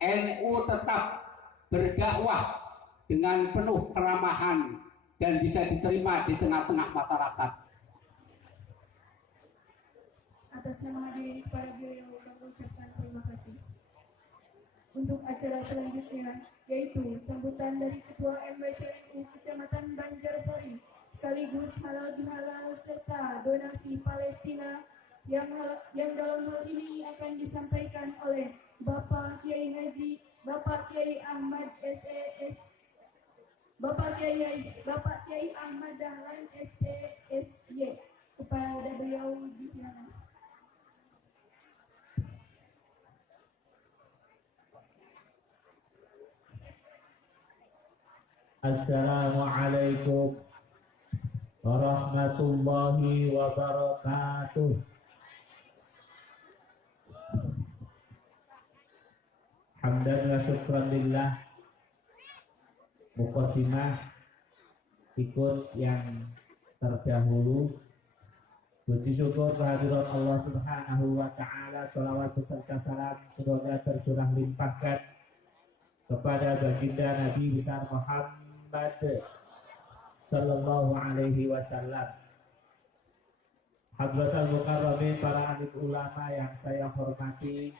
NU tetap berdakwah dengan penuh keramahan dan bisa diterima di tengah-tengah masyarakat. Atas nama hadirin kepada beliau kami ucapkan terima kasih. Untuk acara selanjutnya yaitu sambutan dari Ketua MBCNU Kecamatan Banjarsari sekaligus halal bihalal serta donasi Palestina yang dalam hal ini akan disampaikan oleh Bapak Kiai Haji Bapak Kiai Ahmad SES Bapak Kiai Ahmad Dahlan STSY. Kepada beliau disilakan. Assalamualaikum warahmatullahi wabarakatuh. Hamdan wa syukran lillah. Muqaddimah ikut yang terdahulu. Puji syukur kehadirat Allah Subhanahu wa taala, sholawat beserta salam semoga tercurah limpahkan kepada baginda Nabi besar Muhammad sallallahu alaihi wasallam. Hadratul mukarramin, para alim ulama yang saya hormati,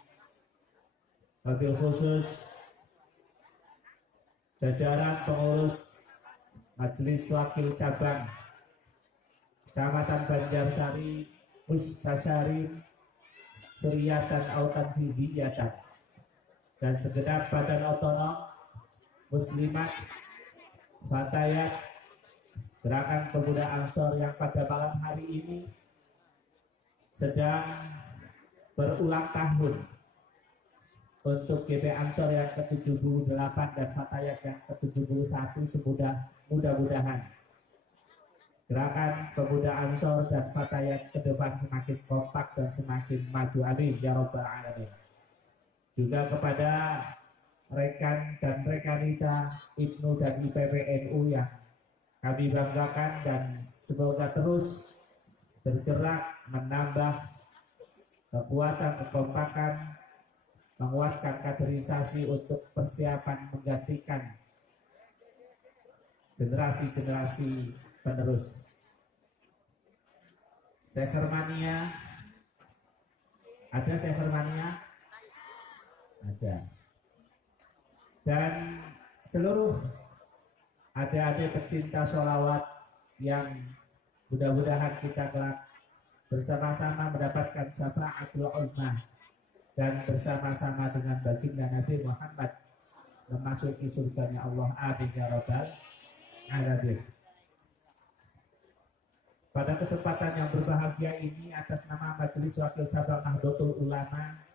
wabil khusus jajaran pengurus Majelis Wakil Cabang Kecamatan Banjarsari, Mustasyarin Suryatan Autan Hidiyatan, dan segenap badan otonom muslimat Fatayat Gerakan Pemuda Ansor yang pada malam hari ini sedang berulang tahun untuk GP Ansor yang ke-78 dan Fatayat yang ke-71. Mudah-mudahan Gerakan Pemuda Ansor dan Fatayat ke depan semakin kompak dan semakin maju, amin ya rabbal alamin. Juga kepada rekan dan rekanita IPNU dan IPPNU yang kami banggakan, dan semoga terus bergerak menambah kekuatan, kekompakan, menguatkan kaderisasi untuk persiapan menggantikan generasi-generasi penerus. Sefermania, ada Sefermania? Ada. Dan seluruh adik-adik pecinta sholawat yang mudah-mudahan kita kelak bersama-sama mendapatkan syafa'atul ummah dan bersama-sama dengan baginda Nabi Muhammad memasuki surganya Allah, amin ya rabbal alamin. Pada kesempatan yang berbahagia ini, atas nama Majelis Wakil Cabang Nahdlatul Ulama,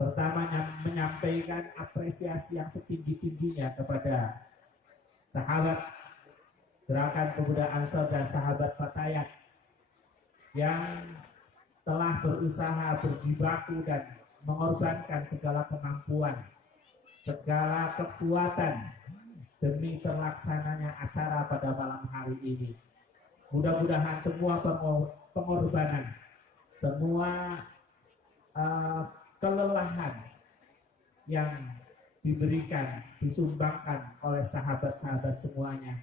pertamanya menyampaikan apresiasi yang setinggi-tingginya kepada sahabat Gerakan Pemuda Ansor dan sahabat Fatayat yang telah berusaha, berjibaku dan mengorbankan segala kemampuan, segala kekuatan demi terlaksananya acara pada malam hari ini. Mudah-mudahan semua pengorbanan, semua kelelahan yang diberikan, disumbangkan oleh sahabat-sahabat semuanya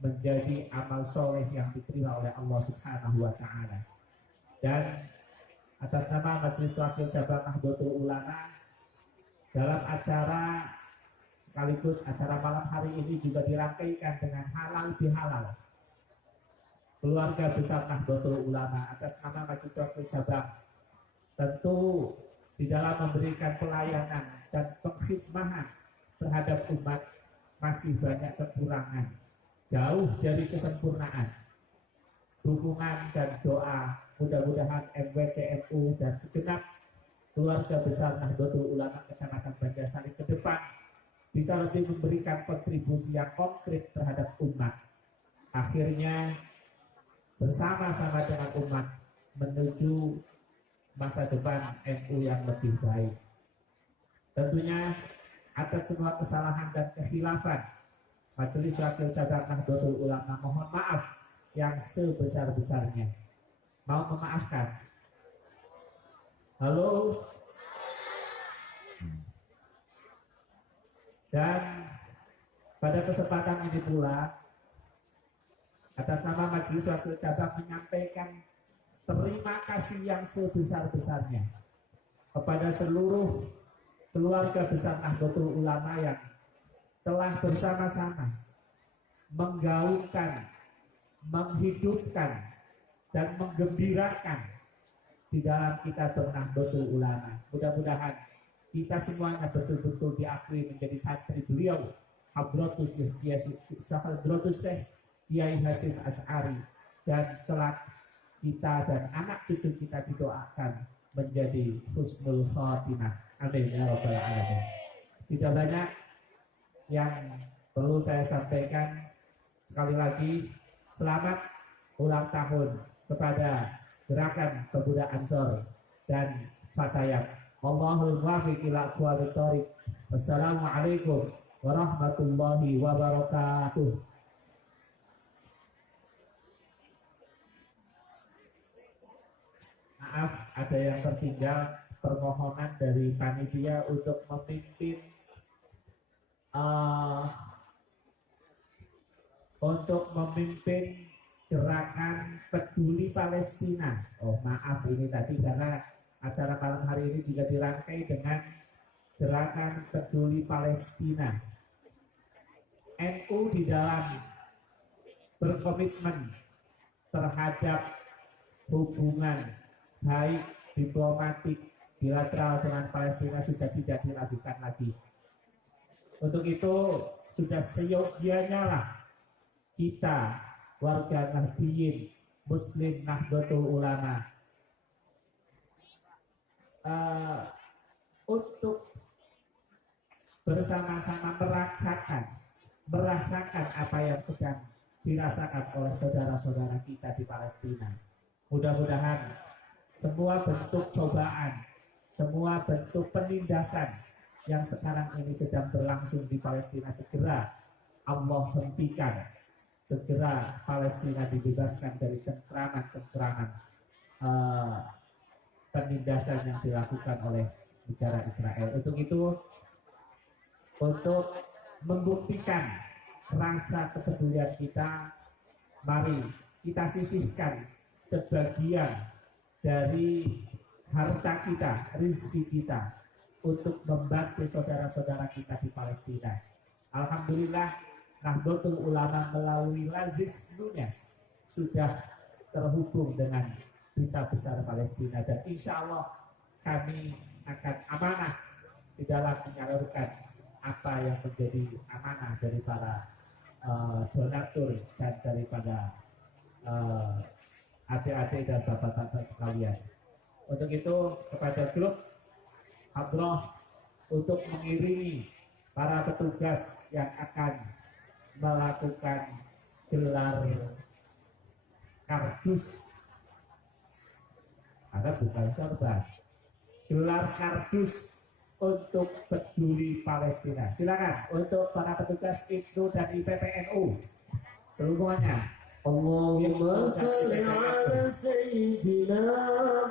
menjadi amal soleh yang diterima oleh Allah Subhanahu wa Ta'ala. Dan atas nama Majelis Wakil Cabang Nahdlatul Ulama, dalam acara sekaligus acara malam hari ini juga dirangkaikan dengan halal bihalal keluarga besar Nahdlatul Ulama. Atas nama Majelis Wakil Cabang, tentu di dalam memberikan pelayanan dan pengkhidmatan terhadap umat masih banyak kekurangan, jauh dari kesempurnaan. Dukungan dan doa mudah-mudahan MWCNU dan segenap keluarga besar Nahdlatul Ulama Kecamatan Banjarsari ke depan bisa lebih memberikan kontribusi yang konkret terhadap umat. Akhirnya bersama-sama dengan umat menuju masa depan NU yang lebih baik. Tentunya atas semua kesalahan dan kekhilafan, Majelis Wakil Cabang Nahdlatul Ulama mohon maaf yang sebesar-besarnya. Mau memaafkan? Halo? Dan pada kesempatan ini pula, atas nama Majelis Wakil Cabang menyampaikan terima kasih yang sebesar-besarnya kepada seluruh keluarga besar Nahdlatul Ulama yang telah bersama-sama menggaungkan, menghidupkan, dan menggembirakan di dalam kita Nahdlatul Ulama. Mudah-mudahan kita semuanya betul-betul diakui menjadi santri beliau, Hadratus Syekh Kiai Hasyim Asy'ari, dan kelak kita dan anak cucu kita didoakan menjadi husnul khotimah. Amin ya rabbal alamin. Tidak banyak yang perlu saya sampaikan. Sekali lagi selamat ulang tahun kepada Gerakan Pemuda Ansor dan Fatayat. Allahul muwaffiq ila aqwamit thoriq. Wassalamualaikum warahmatullahi wabarakatuh. Maaf, ada yang tertinggal. Permohonan dari panitia untuk memimpin gerakan peduli Palestina. Oh maaf, ini tadi karena acara malam hari ini juga dirangkai dengan gerakan peduli Palestina. NU di dalam berkomitmen terhadap hubungan baik diplomatik bilateral dengan Palestina sudah tidak dilakukan lagi. Untuk itu sudah seyogianya lah kita warga Nahdliyin Muslim Nahdlatul Ulama untuk bersama-sama merasakan apa yang sedang dirasakan oleh saudara-saudara kita di Palestina. Mudah-mudahan semua bentuk cobaan, semua bentuk penindasan yang sekarang ini sedang berlangsung di Palestina segera Allah hentikan, segera Palestina dibebaskan dari cengkraman-cengkraman penindasan yang dilakukan oleh negara Israel. Untuk itu, untuk membuktikan rasa kepedulian kita, mari kita sisihkan sebagian dari harta kita, rezeki kita untuk membantu saudara-saudara kita di Palestina. Alhamdulillah, Nahdlatul Ulama melalui Lazisnunya sudah terhubung dengan Duta Besar Palestina, dan insya Allah kami akan amanah di dalam menyalurkan apa yang menjadi amanah dari para donatur dan daripada adik-adik dan bapak-bapak sekalian. Untuk itu kepada grup Hadroh untuk mengiringi para petugas yang akan melakukan gelar kardus, ada bukan sorban, gelar kardus untuk peduli Palestina. Silakan untuk para petugas IPNU dan IPPNU seluruhnya. Allahumma salli ala sayyidina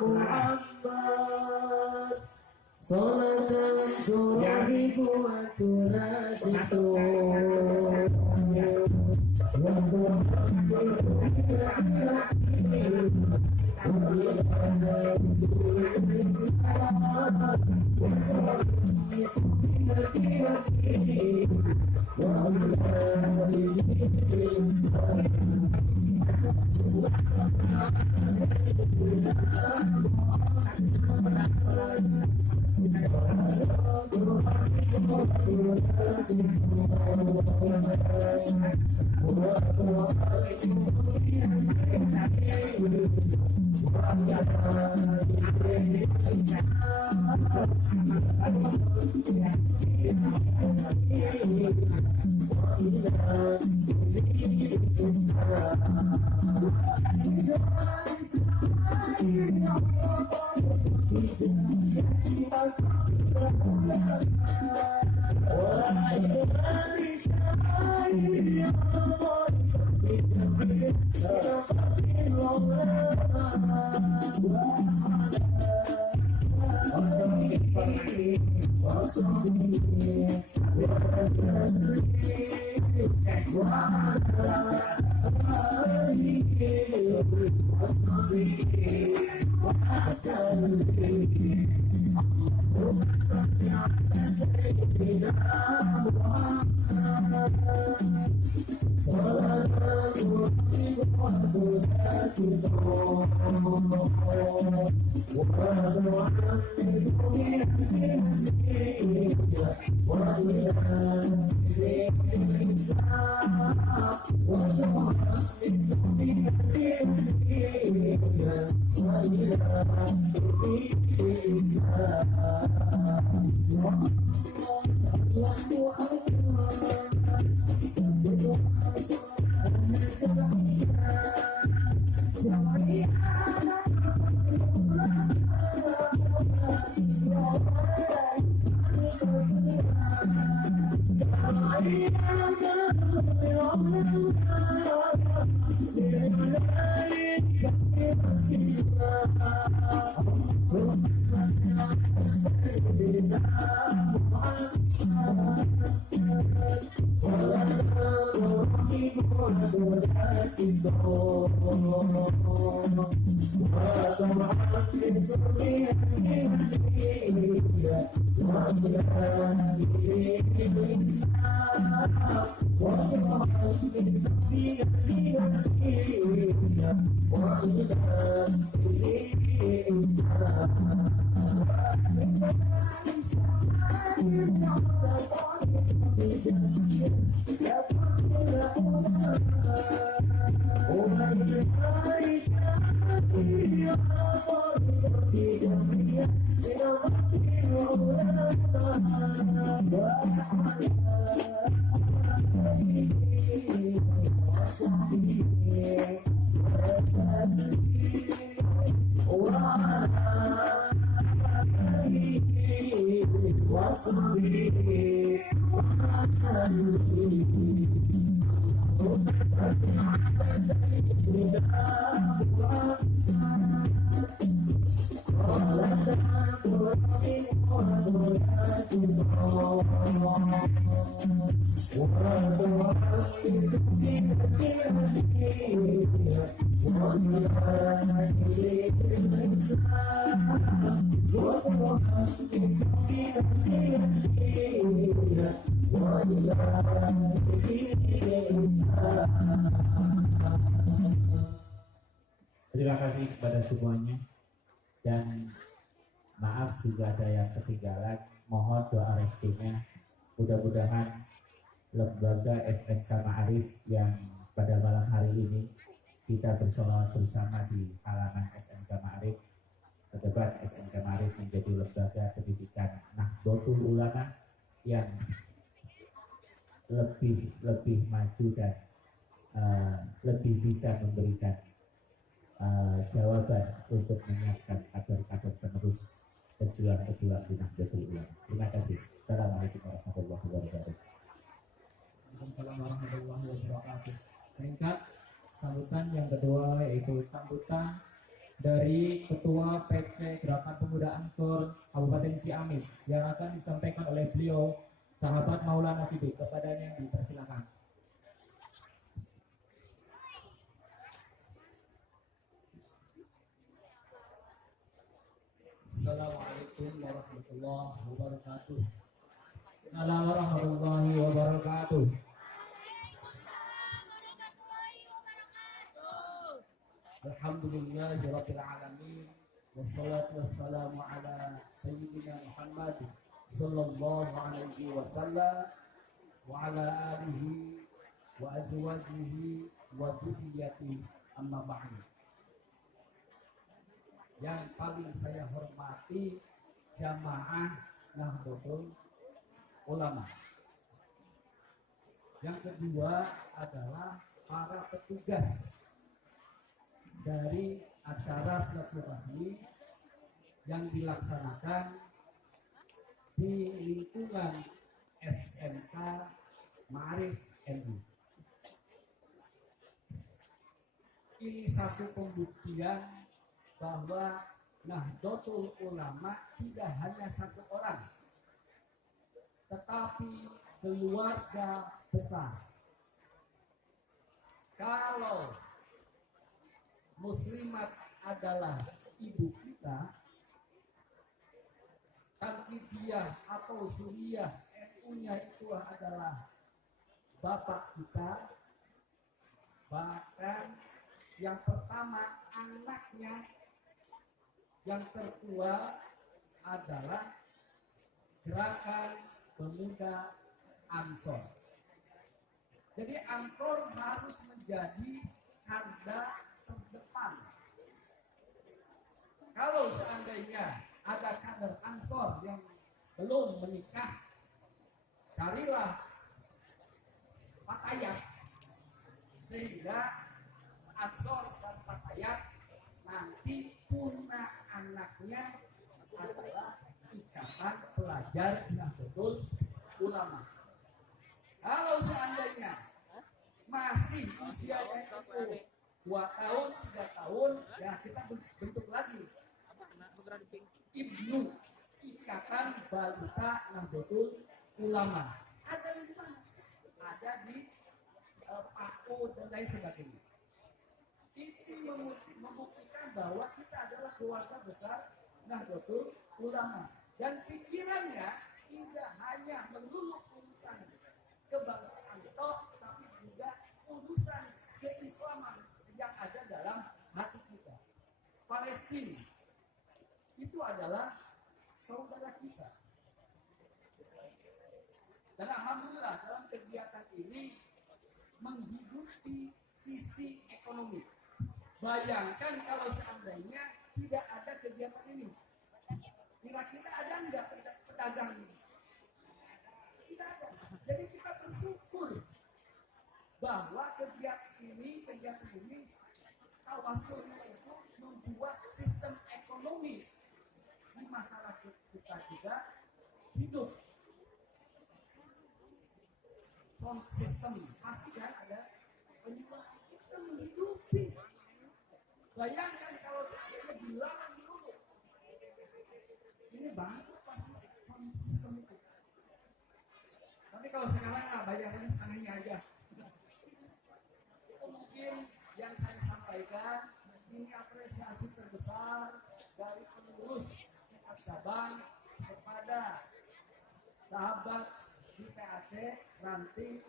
Muhammad salatan turahibu wa turasitu Terima kasih kepada semuanya, dan maaf juga ada yang ketinggalan. Mohon doa restunya, mudah-mudahan lembaga SMK Ma'arif yang pada malam hari ini kita bersolawat bersama di halaman SMK Ma'arif, ke depan SMK Ma'arif menjadi lembaga pendidikan Nahdlatul Ulama yang lebih maju dan lebih bisa memberikan jawaban untuk menyiapkan kader-kader penerus pejuang-pejuang di Nahdlatul Ulama. Terima kasih. Assalamualaikum warahmatullahi wabarakatuh. Waalaikumsalam warahmatullahi wabarakatuh. Ringkat sambutan yang kedua yaitu sambutan dari Ketua PC Gerakan Pemuda Ansor Kabupaten Ciamis yang akan disampaikan oleh beliau sahabat Maulana Siddiq. Kepadanya dipersilakan. Assalamualaikum warahmatullahi wabarakatuh. Assalamualaikum warahmatullahi wabarakatuh. Alhamdulillahirabbil alamin. Wassalatu wassalamu ala sayyidina Muhammad sallallahu alaihi wasallam wa ala alihi wa azwajihi wa dzurriyyatihi, amma ba'du. Yang paling saya hormati jamaah Nahdlatul Ulama. Yang kedua adalah para petugas dari acara silaturahmi yang dilaksanakan di lingkungan SMK Ma'arif NU. Ini satu pembuktian bahwa Nahdlatul Ulama tidak hanya satu orang, tetapi keluarga besar. Kalau muslimat adalah ibu kita, Tanfidiyah atau Suriyah NU-nya itu adalah bapak kita, bahkan yang pertama anaknya yang tertua adalah Gerakan Pemuda Ansor. Jadi Ansor harus menjadi garda terdepan. Kalau seandainya ada kader Ansor yang belum menikah, carilah Patayat, sehingga Ansor dan Patayat nanti punah anaknya adalah Ikatan Pelajar Nahdlatul Ulama. Kalau seandainya masih usianya itu 2 tahun, 3 tahun, ya kita bentuk lagi Ibnu, Ikatan Balita Nahdlatul Ulama. Ada di mana? Ada di PAU dan lain sebagainya. Ini membuktikan bahwa kita adalah keluarga besar Nahdlatul Ulama, dan pikirannya tidak hanya melulu urusan kebangsaan toh, tapi juga urusan keislaman yang ada dalam hati kita. Palestina itu adalah saudara kita. Dan alhamdulillah dalam kegiatan ini menghidupi sisi ekonomi. Bayangkan kalau seandainya tidak ada kegiatan ini, kira-kira ada nggak pedagang ini? Tidak ada. Jadi kita bersyukur bahwa kegiatan ini tawasulnya itu membuat sistem ekonomi di masyarakat kita juga hidup. Sound system pasti kan ada penyebab kita menghidupi. Bayangkan kalau seandainya dilarang dulu, ini bangkrut pasti sound system itu. Tapi kalau sekarang bayarnya setengahnya aja. Itu mungkin yang saya sampaikan. Ini apresiasi terbesar dari pengurus tingkat cabang kepada sahabat di PAC ranting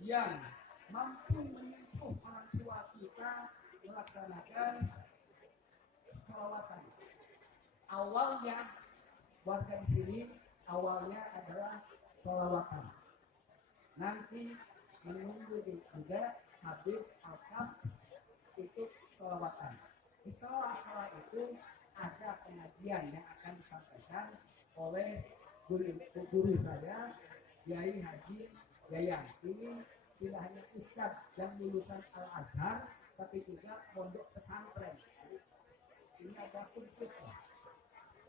yang mampu menyentuh orang tua kita melaksanakan sholawatan. Awalnya warga di sini awalnya adalah sholawatan. Nanti menunggu juga Habib Al-Kaf itu sholawatan. Di sela-sela itu ada pengajian yang akan disampaikan oleh guru saya, Kiai Haji Yayang. Ini tidak hanya ustadz yang lulusan Al-Azhar, tapi juga pondok pesantren. Ini ada kursus.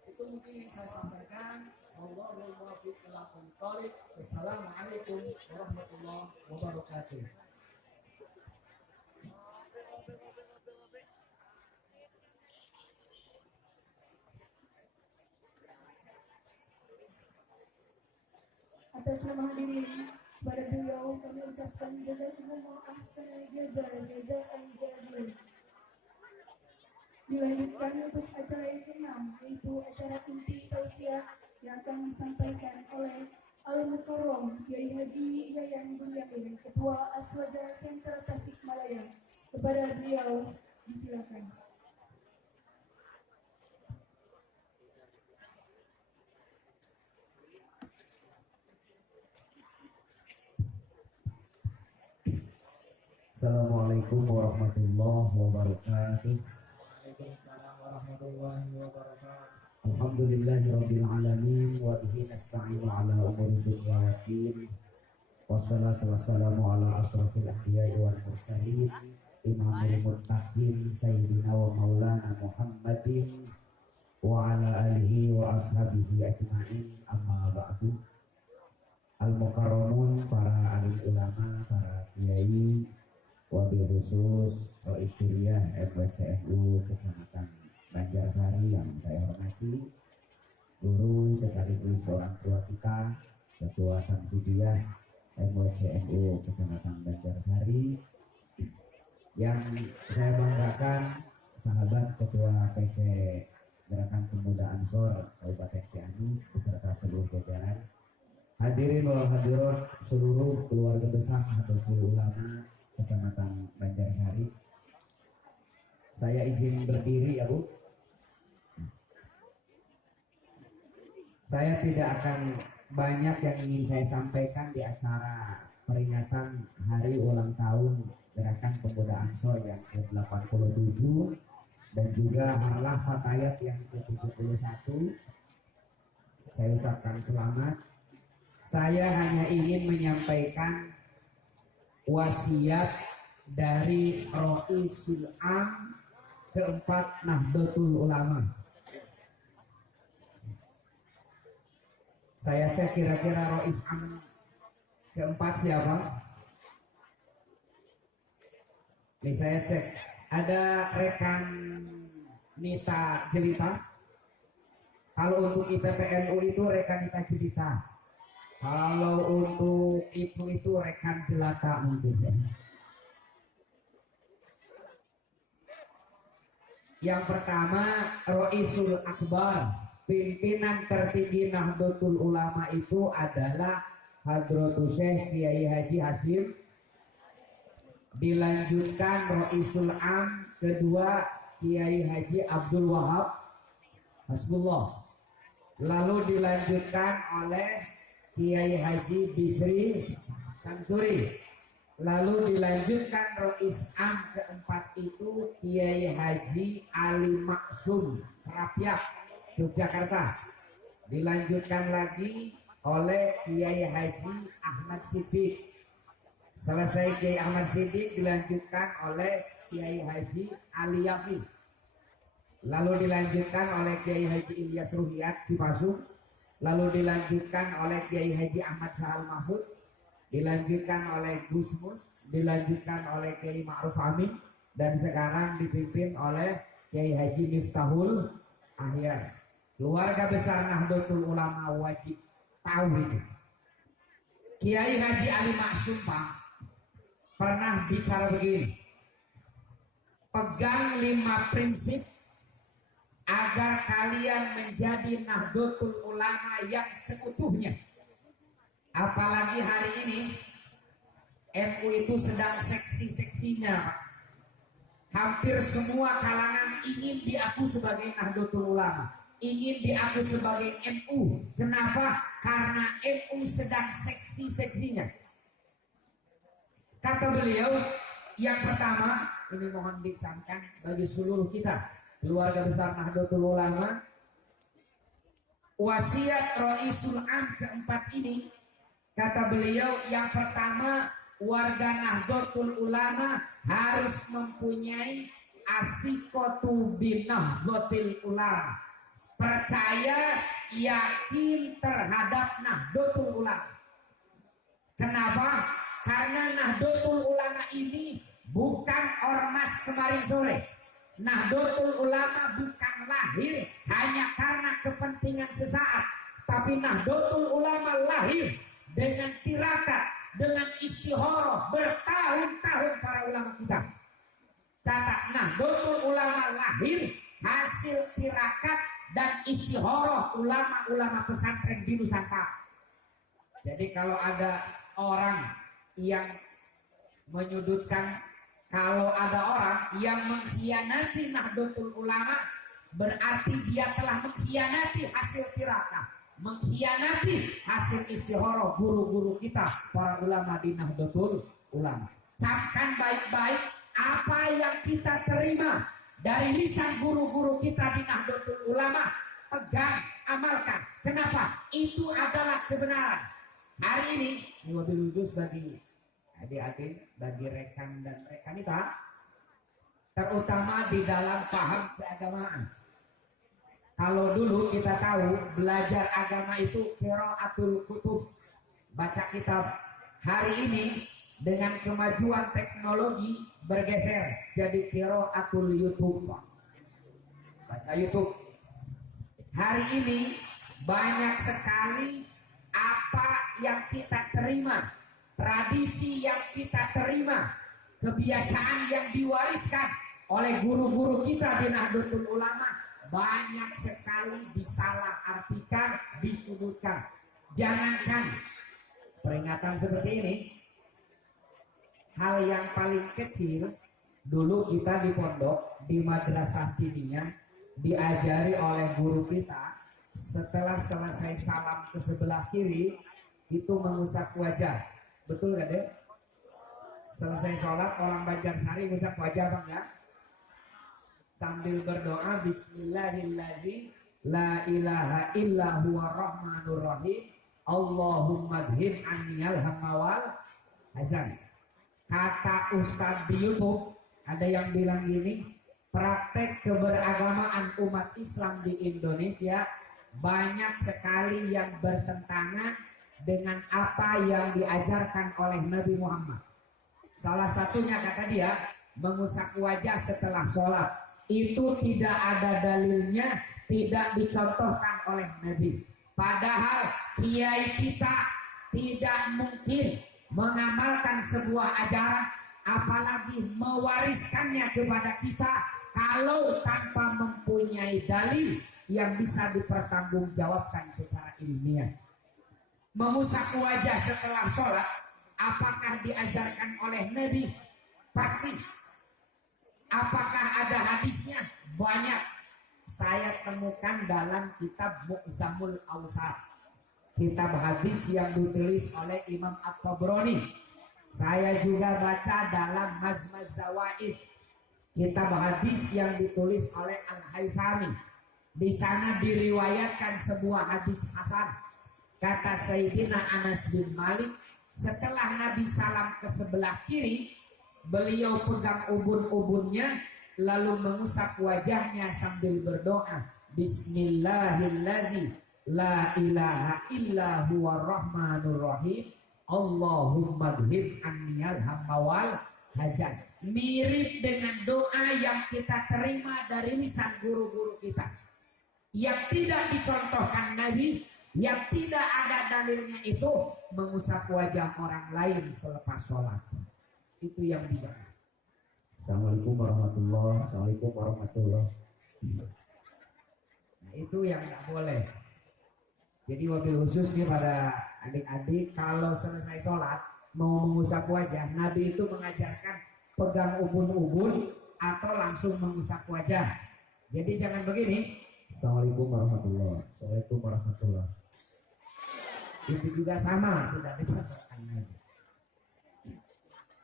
Itu mungkin yang saya sampaikan. Wallahul muwaffiq ila aqwamit thoriq. Wassalamualaikum warahmatullahi wabarakatuh. Atas nama hadirin kepada beliau kami ucapkan jazakumullah ahsanal jazaa jazaan jazil. Dilanjutkan untuk acara yang ke-6, yaitu acara inti tausiah yang akan disampaikan oleh Al-Mukarram Kiai Haji Yayan Bunyamin, Ketua Aswaja Center Tasikmalaya. Kepada beliau disilakan. Assalamualaikum warahmatullahi wabarakatuh. Waalaikumsalam warahmatullahi wabarakatuh. Alhamdulillahirabbil alamin wa bihi nasta'inu ala umuri dunya waddin. Wassalatu wassalamu ala asrofil anbiya'i wal mursalin imamil muttaqin sayyidina wa maulana Muhammadin wa ala alihi wa ashabihi ajma'in, amma ba'du. Al-Mukarramun, para alim ulama, para kiai, wabil khusus Roikiriyah MWCNU Kecamatan Banjarsari yang saya hormati, guru sekaligus orang tua kita, Ketua Tanfidiyah MWCNU Kecamatan Banjarsari, yang saya banggakan sahabat Ketua PC Gerakan Pemuda Ansor Kabupaten Ciamis beserta seluruh jajaran, hadirin wal hadirat seluruh keluarga besar Nahdlatul Ulama Kecamatan Banjarsari. Saya izin berdiri ya Bu. Saya tidak akan banyak yang ingin saya sampaikan di acara peringatan hari ulang tahun Gerakan Pemuda Ansor yang ke-87 dan juga Harlah Fatayat yang ke-71. Saya ucapkan selamat. Saya hanya ingin menyampaikan wasiat dari Roisul Am keempat Nahdlatul Ulama. Saya cek kira-kira Rois Am keempat siapa? Ini saya cek. Ada rekan Nita Jelita. Kalau untuk IPPNU itu rekan Nita Jelita. Kalau untuk itu rekan Jelata mungkin ya. Yang pertama Roisul Akbar. Pimpinan tertinggi Nahdlatul Ulama itu adalah Hadratus Syekh Kiai Haji Hasyim. Dilanjutkan Roisul Am kedua Kiai Haji Abdul Wahab Hasbullah. Lalu dilanjutkan oleh Kiai Haji Bisri Samsuri. Lalu dilanjutkan Rois Am keempat itu Kiai Haji Ali Maksum Rapiak Yogyakarta. Dilanjutkan lagi oleh Kiai Haji Ahmad Siddiq. Selesai Kiai Ahmad Siddiq dilanjutkan oleh Kiai Haji Ali Yafi. Lalu dilanjutkan oleh Kiai Haji Ilyas Ruhiyat Cipasung. Lalu dilanjutkan oleh Kiai Haji Ahmad Sahal Mahfud. Dilanjutkan oleh Gus Mus. Dilanjutkan oleh Kiai Ma'ruf Amin. Dan sekarang dipimpin oleh Kiai Haji Miftahul Ahyar. Keluarga besar Nahdlatul Ulama wajib tahu itu. Kiai Haji Ali Maksum Pak pernah bicara begini, pegang 5 prinsip agar kalian menjadi Nahdlatul Ulama yang seutuhnya. Apalagi hari ini NU itu sedang seksi-seksinya Pak. Hampir semua kalangan ingin diaku sebagai Nahdlatul Ulama, ingin diaku sebagai NU. Kenapa? Karena NU sedang seksi-seksinya. Kata beliau, yang pertama, ini mohon dicamkan bagi seluruh kita, keluarga besar Nahdlatul Ulama, wasiat Roisul Am keempat ini, kata beliau, yang pertama, warga Nahdlatul Ulama harus mempunyai asikotu binahdlatil ulama, percaya yakin terhadap Nahdlatul Ulama. Kenapa? Karena Nahdlatul Ulama ini bukan ormas kemarin sore. Nahdlatul Ulama bukan lahir hanya karena kepentingan sesaat, tapi Nahdlatul Ulama lahir dengan tirakat, dengan istihoroh bertahun-tahun para ulama kita. Catat, Nahdlatul Ulama lahir hasil tirakat dan istihoroh ulama-ulama pesantren di Nusantara. Jadi kalau ada orang yang menyudutkan, kalau ada orang yang mengkhianati Nahdlatul Ulama, berarti dia telah mengkhianati hasil tirakat, mengkhianati hasil istihoroh guru-guru kita para ulama di Nahdlatul Ulama. Camkan baik-baik apa yang kita terima dari lisan guru-guru kita di Nahdlatul Ulama, pegang, amalkan. Kenapa? Itu adalah kebenaran. Hari ini wabil khusus bagi adik-adik, bagi rekan dan rekanita, terutama di dalam paham keagamaan. Kalau dulu kita tahu belajar agama itu qiraatul kutub, baca kitab. Hari ini dengan kemajuan teknologi bergeser jadi qiraatul YouTube, baca YouTube. Hari ini banyak sekali apa yang kita terima, tradisi yang kita terima, kebiasaan yang diwariskan oleh guru-guru kita di Nahdlatul Ulama banyak sekali disalahartikan, disudutkan. Jangankan peringatan seperti ini, hal yang paling kecil dulu kita di pondok, di madrasah diniyah diajari oleh guru kita, setelah selesai salam ke sebelah kiri itu mengusap wajah. Betul gak deh? Selesai sholat orang Banjarsari ngusap wajah bang ya, sambil berdoa bismillahirrahmanirrahim la ilaha illa huwa rahmanur rahim Allahumma dhib anniyal hamma wal hazan. Kata Ustadz di YouTube ada yang bilang gini, praktek keberagamaan umat Islam di Indonesia banyak sekali yang bertentangan dengan apa yang diajarkan oleh Nabi Muhammad. Salah satunya kata dia, mengusap wajah setelah sholat. Itu tidak ada dalilnya, tidak dicontohkan oleh Nabi. Padahal kiai kita tidak mungkin mengamalkan sebuah ajaran, apalagi mewariskannya kepada kita kalau tanpa mempunyai dalil yang bisa dipertanggungjawabkan secara ilmiah. Mengusap wajah setelah sholat, apakah diajarkan oleh Nabi? Pasti. Apakah ada hadisnya? Banyak. Saya temukan dalam kitab Mu'zamul Awsat, kitab hadis yang ditulis oleh Imam At-Tabrani. Saya juga baca dalam Mazmaz Zawaid, kitab hadis yang ditulis oleh Al-Haythami. Di sana diriwayatkan sebuah hadis hasan. Kata Sayyidina Anas bin Malik, setelah Nabi salam ke sebelah kiri, beliau pegang ubun-ubunnya lalu mengusap wajahnya sambil berdoa, bismillahirrahmanirrahim la ilaha illa huwa rahmanur rahim Allahumma dhib anniyal hamma wal hazan. Mirip dengan doa yang kita terima dari lisan guru-guru kita, yang tidak dicontohkan Nabi, yang tidak ada dalilnya itu mengusap wajah orang lain selepas sholat. Itu yang tidak. Assalamualaikum warahmatullahi wabarakatuh. Assalamualaikum warahmatullahi. Nah, itu yang nggak boleh. Jadi wabil khusus nih pada adik-adik, kalau selesai sholat mau mengusap wajah, Nabi itu mengajarkan pegang ubun-ubun atau langsung mengusap wajah. Jadi jangan begini. Assalamualaikum warahmatullahi wabarakatuh. Assalamualaikum warahmatullahi wabarakatuh. Itu juga sama, tidak dicontohkan Nabi.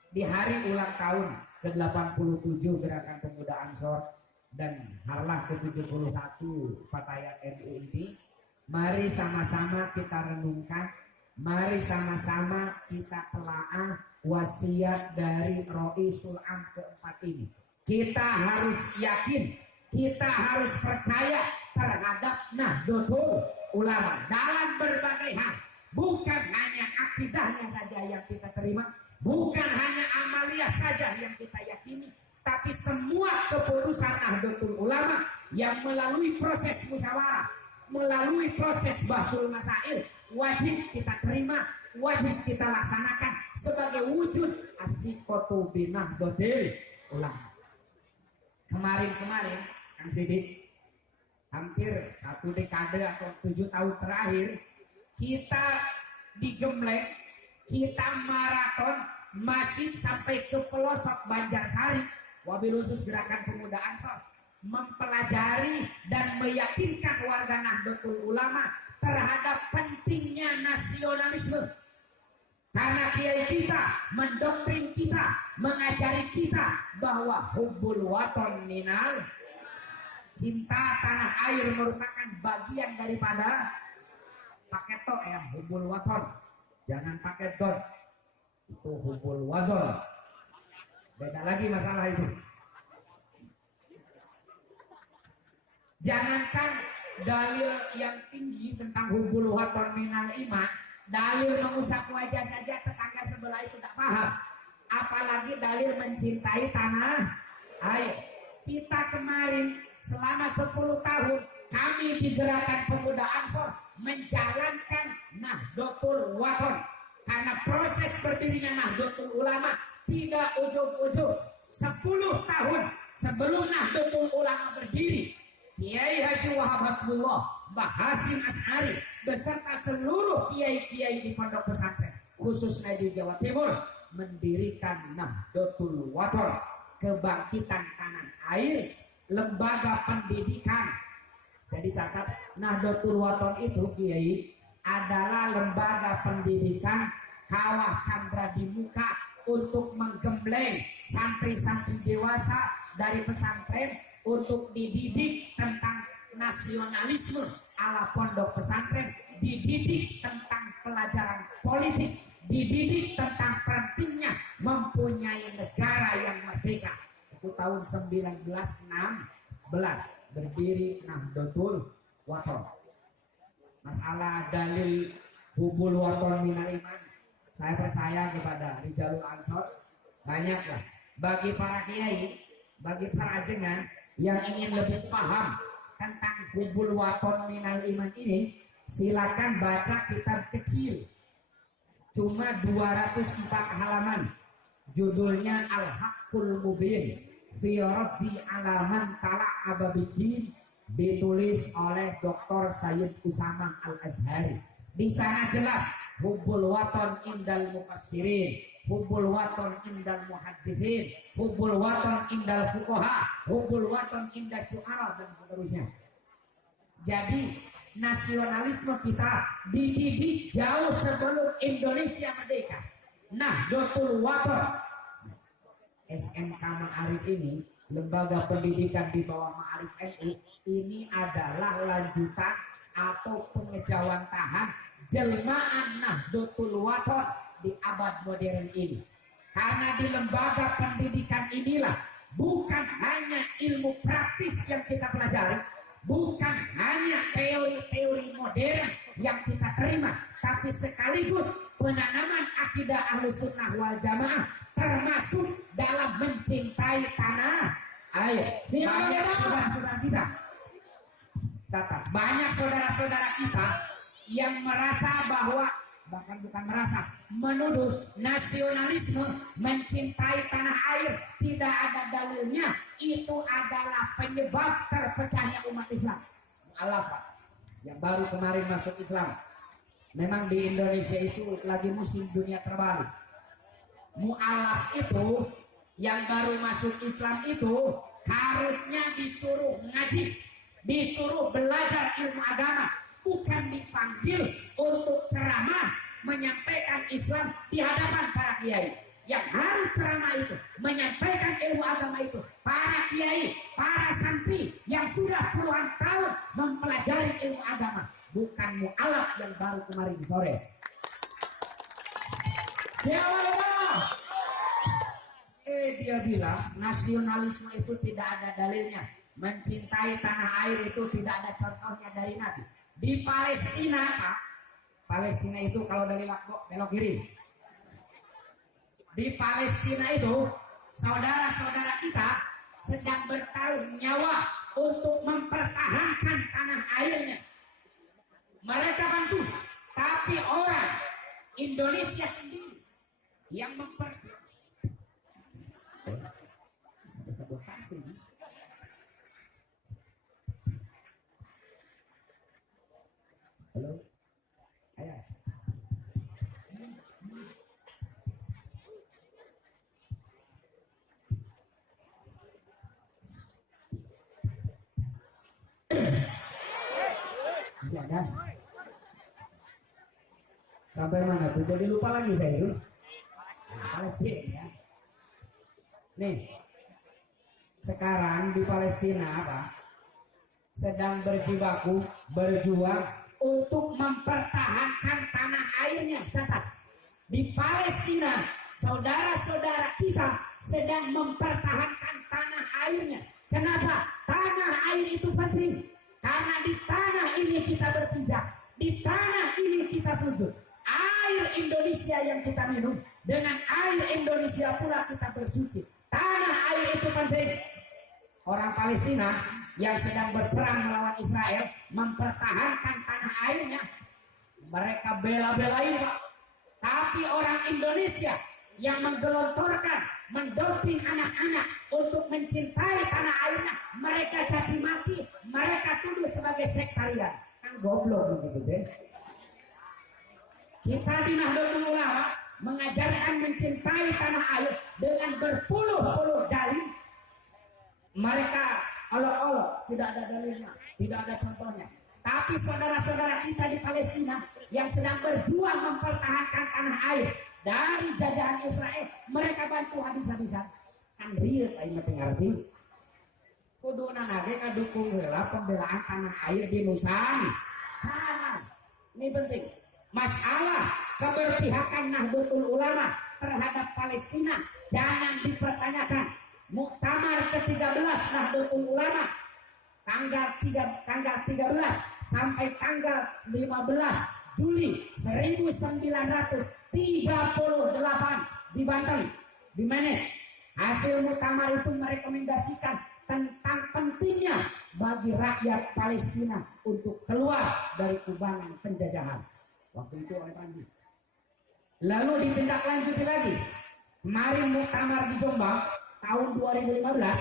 Di hari ulang tahun ke-87 Gerakan Pemuda Ansor dan Harlah ke-71 Fatayat NU ini, mari sama-sama kita renungkan, mari sama-sama kita telaah wasiat dari Roisul Am keempat ini. Kita harus yakin, kita harus percaya terhadap Nahdlatul Ulama dalam berbagai hal. Bukan hanya akidahnya saja yang kita terima, bukan hanya amaliyah saja yang kita yakini, tapi semua keputusan Nahdlatul Ulama yang melalui proses musyawarah, melalui proses bahsul masail, wajib kita terima, wajib kita laksanakan sebagai wujud afiqatu binahdlatil ulama. Kemarin-kemarin Kang Sidik, hampir 1 dekade atau 7 tahun terakhir, kita digembleng, kita maraton masih sampai ke pelosok Banjarsari, wabil khusus Gerakan Pemuda Ansor, mempelajari dan meyakinkan warga Nahdlatul Ulama terhadap pentingnya nasionalisme. Karena kiai kita mendoktrin kita, mengajari kita bahwa hubbul waton minal, cinta tanah air merupakan bagian daripada, pakai to ya, hubbul waton, jangan pakai don, itu hubbul wadon, beda lagi masalah itu. Jangankan dalil yang tinggi tentang hubbul waton minal iman, dalil mengusap wajah saja tetangga sebelah itu tak paham, apalagi dalil mencintai tanah air. Kita kemarin selama 10 tahun kami di Gerakan Pemuda Ansor menjalankan Nahdlatul Wathon. Karena proses berdirinya Nahdlatul Ulama tidak ujug-ujug. 10 tahun sebelum Nahdlatul Ulama berdiri, Kiai Haji Wahab Hasbullah, Mbah Hasim Asy'ari beserta seluruh kiai-kiai di pondok pesantren khususnya di Jawa Timur mendirikan Nahdlatul Wathon, kebangkitan tanah air, lembaga pendidikan. Jadi catat, Nahdlatul Wathon itu Kiai adalah lembaga pendidikan kawah candra di muka untuk menggembleng santri-santri dewasa dari pesantren untuk dididik tentang nasionalisme ala pondok pesantren, dididik tentang pelajaran politik, dididik tentang pentingnya mempunyai negara yang merdeka. Itu tahun 1916 berdiri Nahdlatul Wathon. Masalah dalil hubul wathon minal iman, saya percaya kepada Rijalul Ansor banyaklah. Bagi para kiai, bagi para ajengan yang ingin lebih paham tentang hubul wathon minal iman ini, silakan baca kitab kecil cuma 204 halaman, judulnya Al-Haqqul Mubin fi Raddi Alaman Tala Ababiddin, ditulis oleh Dr. Sayyid Usamah Al-Azhari. Di sana jelas hubul wathon indal mufassirin, hubul wathon indal muhadditsin, hubul wathon indal fuqaha, hubul wathon indal syu'ara dan seterusnya. Jadi nasionalisme kita dididik jauh sebelum Indonesia merdeka. Nahdlatul Wathon, SMK Ma'arif ini, lembaga pendidikan di bawah Ma'arif NU, ini adalah lanjutan atau pengejawantahan jelmaan Nahdlatul Wathon di abad modern ini. Karena di lembaga pendidikan inilah bukan hanya ilmu praktis yang kita pelajari, bukan hanya teori-teori modern yang kita terima, tapi sekaligus penanaman akidah Ahlussunnah wal Jamaah, termasuk dalam mencintai tanah air. Banyak saudara-saudara kita, catat, banyak saudara-saudara kita yang merasa bahwa, bahkan bukan merasa, menuduh nasionalisme, mencintai tanah air tidak ada dalilnya, itu adalah penyebab terpecahnya umat Islam. Mu'alafah yang baru kemarin masuk Islam, memang di Indonesia itu lagi musim dunia terbalik. Mu'alaf itu yang baru masuk Islam itu harusnya disuruh ngaji, disuruh belajar ilmu agama, bukan dipanggil untuk ceramah menyampaikan Islam di hadapan para kiai. Yang harus ceramah itu, menyampaikan ilmu agama itu, para kiai, para santri yang sudah puluhan tahun mempelajari ilmu agama, bukan mu'alaf yang baru kemarin sore. Dia bilang nasionalisme itu tidak ada dalilnya, mencintai tanah air itu tidak ada contohnya dari Nabi. Di Palestina, Pak, Palestina itu kalau dari Lakbok belok kiri. Di Palestina itu saudara-saudara kita sedang bertaruh nyawa untuk mempertahankan tanah airnya. Mereka bantu, tapi orang Indonesia sendiri yang Halo, ayah. Ada. Sampai mana tuh? Jadi lupa lagi saya itu. Palestina ya. Nih, sekarang di Palestina apa? Sedang berjibaku, berjuang untuk mempertahankan tanah airnya. Catat, di Palestina saudara-saudara kita sedang mempertahankan tanah airnya. Kenapa? Tanah air itu penting. Karena di tanah ini kita berpijak, di tanah ini kita sujud. Air Indonesia yang kita minum, dengan air Indonesia pula kita bersuci. Tanah air itu penting. Orang Palestina yang sedang berperang melawan Israel, mempertahankan tanah airnya, mereka bela-belain Pak. Tapi orang Indonesia yang menggelontorkan, mendoktrin anak-anak untuk mencintai tanah airnya, mereka caci maki, mereka tuduh sebagai sektarian. Kan goblok begitu deh. Kita di Nahdlatul Ulama mengajarkan mencintai tanah air dengan berpuluh-puluh dalil. Mereka olok-olok, tidak ada dalilnya, tidak ada contohnya. Tapi saudara-saudara kita di Palestina yang sedang berjuang mempertahankan tanah air dari jajahan Israel, mereka bantu habis-habisan. Kan rieu aing mah teu ngarti. Kuduna nage kadukung heula pembelaan tanah air di Nusan. Ini penting. Masalah keberpihakan Nahdlatul Ulama terhadap Palestina jangan dipertanyakan. Muktamar ke-13 Nahdlatul Ulama tanggal 13 sampai tanggal 15 Juli 1938 di Banten, di Menes. Hasil muktamar itu merekomendasikan tentang pentingnya bagi rakyat Palestina untuk keluar dari kubangan penjajahan waktu itu oleh Prancis. Lalu ditindaklanjuti lagi. Kemarin muktamar di Jombang tahun 2015,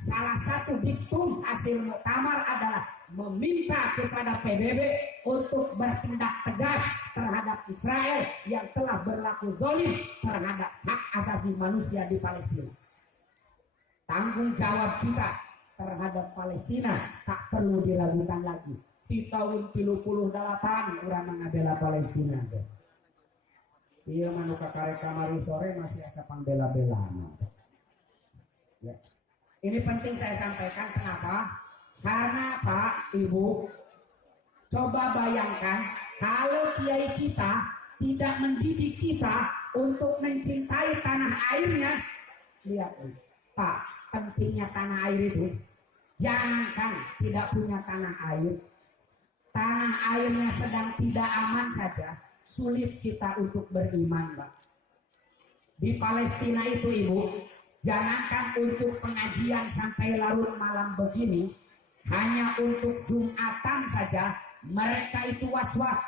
salah satu diktum hasil muktamar adalah meminta kepada PBB untuk bertindak tegas terhadap Israel yang telah berlaku zalim terhadap hak asasi manusia di Palestina. Tanggung jawab kita terhadap Palestina tak perlu diragukan lagi. Di tahun 38 orang mengabela Palestina. Iya manuka karek kamari sore masih asa pambela-belaan. Ya. Ini penting saya sampaikan, kenapa? Karena Pak, Ibu, coba bayangkan kalau kiai kita tidak mendidik kita untuk mencintai tanah airnya. Lihat Pak, pentingnya tanah air itu. Jangankan tidak punya tanah air, tanah airnya sedang tidak aman saja, sulit kita untuk beriman Pak. Di Palestina itu Ibu, jangankan untuk pengajian sampai larut malam begini, hanya untuk Jumatan saja mereka itu was-was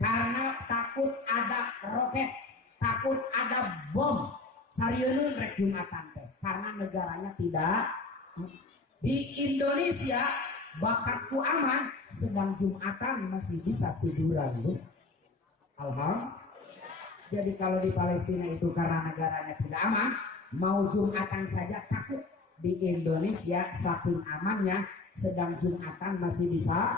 karena takut ada roket, takut ada bom. Sarieun rek Jumatan teh karena negaranya tidak. Di Indonesia bakatku aman, sedang Jumatan masih bisa tiduran Bu. Alhamdulillah. Jadi kalau di Palestina itu karena negaranya tidak aman, mau Jumatan saja takut. Di Indonesia saking amannya, sedang Jumatan masih bisa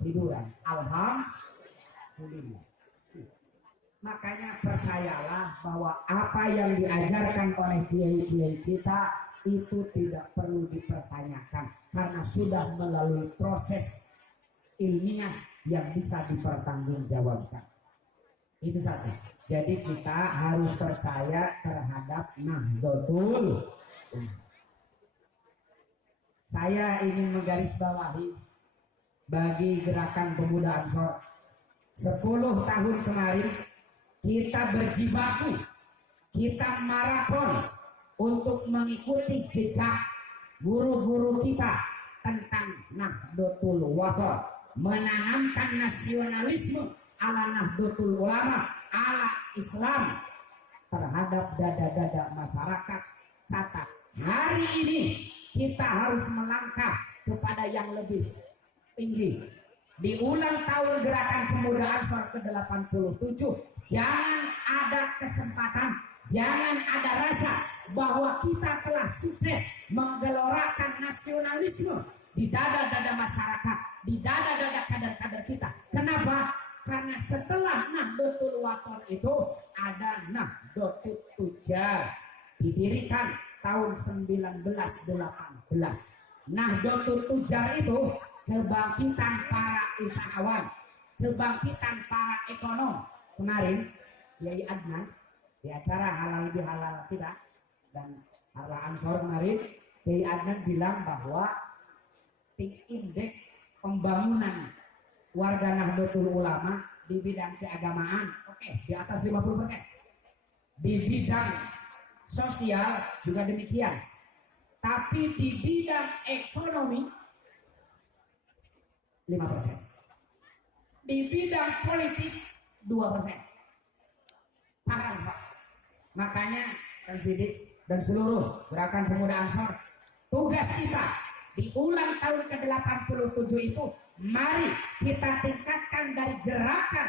tiduran. Alhamdulillah. Makanya percayalah bahwa apa yang diajarkan oleh kiai-kiai kita itu tidak perlu dipertanyakan karena sudah melalui proses ilmiah yang bisa dipertanggungjawabkan. Itu satu. Jadi kita harus percaya terhadap Nahdlatul Ulama. Saya ingin menggarisbawahi bagi gerakan pemuda Ansor 10 tahun kemarin kita berjibaku, kita maraton untuk mengikuti jejak guru-guru kita tentang Nahdlatul Wathon, menanamkan nasionalisme ala Nahdlatul Ulama, ala Islam terhadap dada-dada masyarakat. Catat, hari ini kita harus melangkah kepada yang lebih tinggi. Di ulang tahun gerakan pemuda Ansor ke-87, jangan ada kesempatan, jangan ada rasa bahwa kita telah sukses menggelorakan nasionalisme di dada-dada masyarakat, di dada-dada kader-kader kita. Kenapa? Karena setelah Nahdlatul Wathon itu ada Nahdlatul Tujar, didirikan tahun 1918. Nahdlatul Tujar itu kebangkitan para usahawan, kebangkitan para ekonom. Kemarin Kiai Adnan di acara halal bihalal kita dan Harla Ansor kemarin, Kiai Adnan bilang bahwa indeks pembangunan warga Nahdlatul Ulama di bidang keagamaan di atas 50%. Di bidang sosial juga demikian. Tapi di bidang ekonomi 5%. Di bidang politik 2%. Parah, Pak. Makanya Kang Sidik dan seluruh gerakan pemuda Ansor, tugas kita di ulang tahun ke-87 itu, mari kita tingkatkan dari gerakan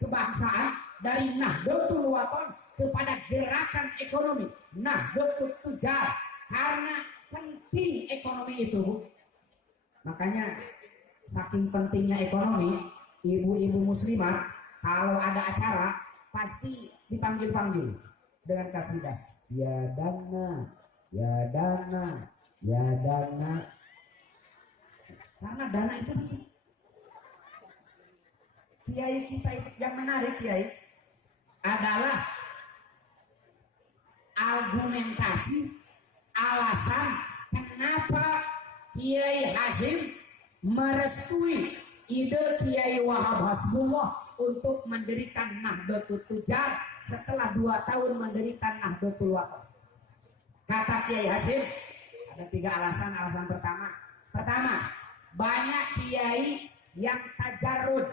kebangsaan, dari Nahdlatul Wathon kepada gerakan ekonomi Nahdlatul Tujar, karena penting ekonomi itu. Makanya saking pentingnya ekonomi, ibu-ibu muslimat kalau ada acara pasti dipanggil-panggil dengan kasidah, ya dana, ya dana, ya dana. Karena dana itu penting. Kiai kita itu yang menarik, Kiai, adalah argumentasi alasan kenapa Kiai Hasyim merestui ide Kiai Wahab Hasbullah untuk mendirikan Nahdlatul Tujar setelah 2 tahun mendirikan Nahdlatul Wathon. Kata Kiai Hasyim ada 3 alasan. Alasan pertama, banyak kiai yang tajarrud.